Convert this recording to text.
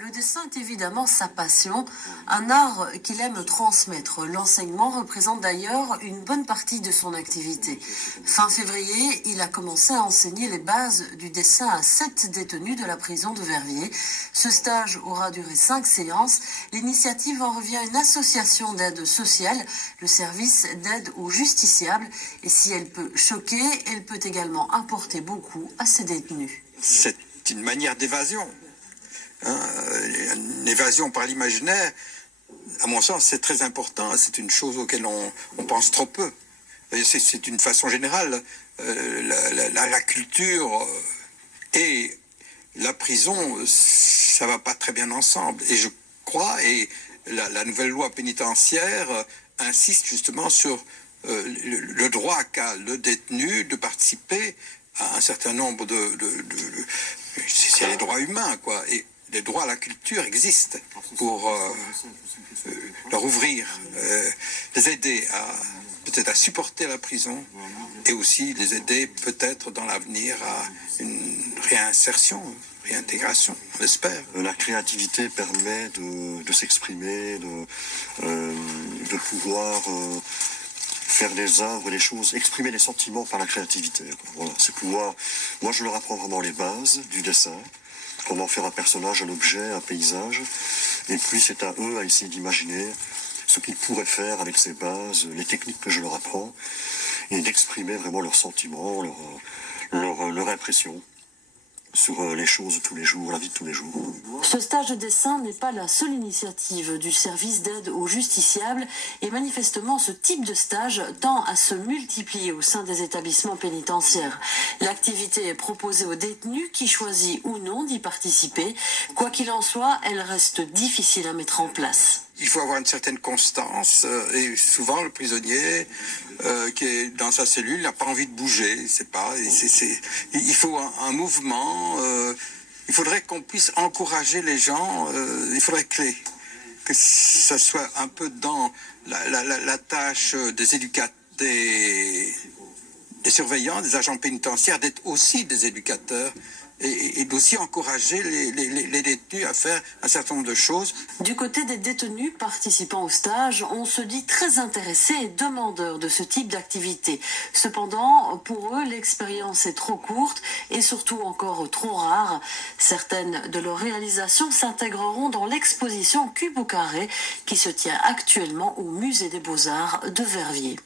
Le dessin est évidemment sa passion, un art qu'il aime transmettre. L'enseignement représente d'ailleurs une bonne partie de son activité. Fin février, il a commencé à enseigner les bases du dessin à 7 détenus de la prison de Verviers. Ce stage aura duré 5 séances. L'initiative en revient à une association d'aide sociale, le service d'aide aux justiciables. Et si elle peut choquer, elle peut également apporter beaucoup à ces détenus. C'est une manière d'évasion. Une évasion par l'imaginaire, à mon sens, c'est très important. C'est une chose auquel on pense trop peu. C'est une façon générale. La culture et la prison, ça va pas très bien ensemble. Et je crois, et la nouvelle loi pénitentiaire insiste justement sur le droit qu'a le détenu de participer à un certain nombre c'est les droits humains, quoi. Et les droits à la culture existent pour leur ouvrir, les aider peut-être à supporter la prison et aussi les aider peut-être dans l'avenir à une réintégration, on l'espère. La créativité permet de s'exprimer, de pouvoir faire des œuvres, des choses, exprimer les sentiments par la créativité. Voilà, c'est pouvoir. Moi, je leur apprends vraiment les bases du dessin. Comment faire un personnage, un objet, un paysage. Et puis c'est à eux à essayer d'imaginer ce qu'ils pourraient faire avec ces bases, les techniques que je leur apprends, et d'exprimer vraiment leurs sentiments, leur impression sur les choses de tous les jours, la vie de tous les jours. Ce stage de dessin n'est pas la seule initiative du service d'aide aux justiciables et manifestement ce type de stage tend à se multiplier au sein des établissements pénitentiaires. L'activité est proposée aux détenus qui choisissent ou non d'y participer. Quoi qu'il en soit, elle reste difficile à mettre en place. Il faut avoir une certaine constance et souvent le prisonnier qui est dans sa cellule n'a pas envie de bouger. Il faut un mouvement. Il faudrait qu'on puisse encourager les gens. Il faudrait que ça soit un peu dans la tâche des surveillants, des agents pénitentiaires, d'être aussi des éducateurs et d'aussi encourager les détenus à faire un certain nombre de choses. Du côté des détenus participant au stage, on se dit très intéressés et demandeurs de ce type d'activité. Cependant, pour eux, l'expérience est trop courte et surtout encore trop rare. Certaines de leurs réalisations s'intégreront dans l'exposition Cube au carré qui se tient actuellement au Musée des Beaux-Arts de Verviers.